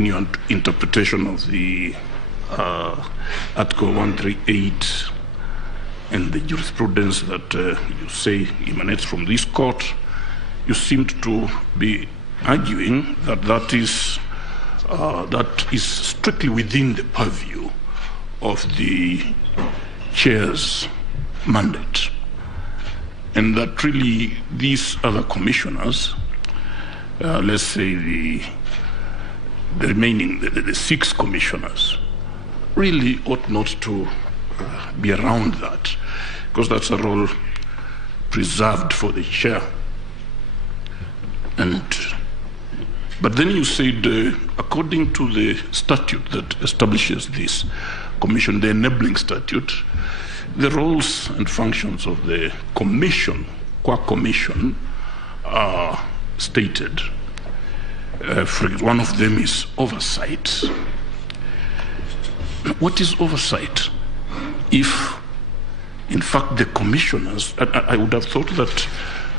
in your interpretation of the Article 138 and the jurisprudence that you say emanates from this court, you seem to be arguing that that is strictly within the purview of the chair's mandate, and that really these other commissioners, let's say the remaining, the 6 commissioners, really ought not to be around that, because that's a role preserved for the chair. But then you said, according to the statute that establishes this commission, the enabling statute, the roles and functions of the commission, commission, are stated. One of them is oversight. What is oversight? If, in fact, the commissioners, I would have thought that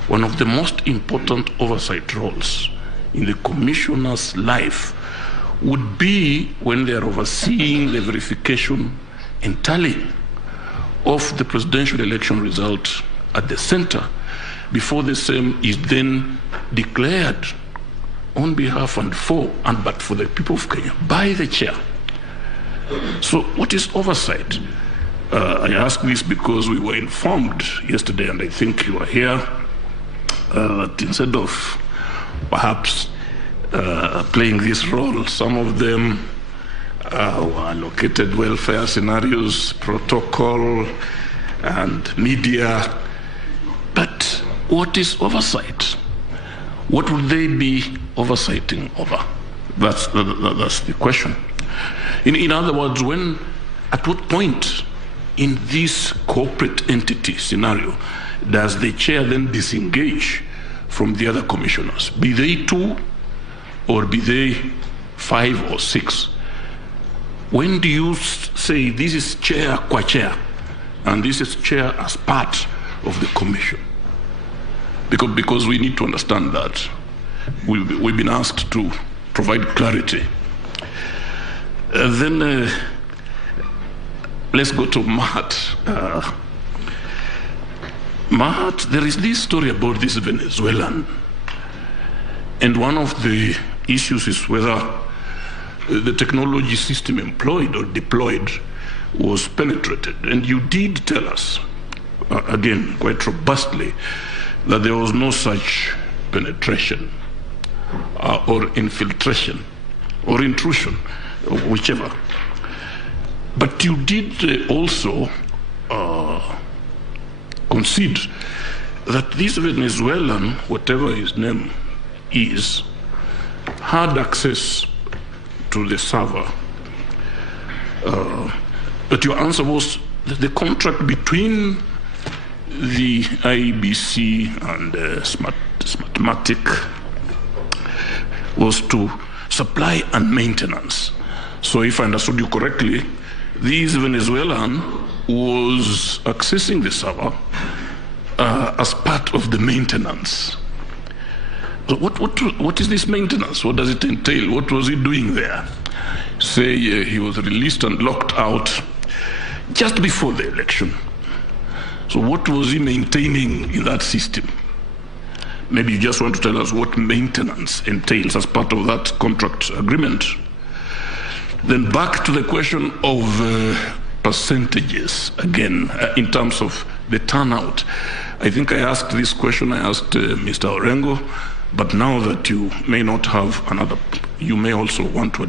one of the most important oversight roles in the commissioner's life would be when they are overseeing the verification and tallying of the presidential election result at the center before the same is then declared on behalf and but for the people of Kenya by the chair. So what is oversight? I ask this because we were informed yesterday, and I think you were here, that instead of perhaps playing this role, some of them were allocated welfare scenarios, protocol, and media. But what is oversight? What would they be oversighting over? That's the question. In other words, at what point in this corporate entity scenario does the chair then disengage from the other commissioners, be they 2 or be they 5 or 6? When do you say this is chair qua chair and this is chair as part of the commission? Because we need to understand that. We've been asked to provide clarity. Then let's go to Mahat. Mahat, there is this story about this Venezuelan, and one of the issues is whether the technology system employed or deployed was penetrated. And you did tell us, again, quite robustly, that there was no such penetration or infiltration or intrusion, or whichever. But you did also concede that this Venezuelan, whatever his name is, had access to the server. But your answer was that the contract between the Iebc and Smartmatic was to supply and maintenance. So if I understood you correctly, this Venezuelan was accessing the server as part of the maintenance. So what is this maintenance? What does it entail? What was he doing there? Say he was released and locked out just before the election. So what was he maintaining in that system? Maybe you just want to tell us what maintenance entails as part of that contract agreement. Then back to the question of percentages again, in terms of the turnout. I think I asked this question, I asked Mr. Orengo, but now that you may not have another, you may also want to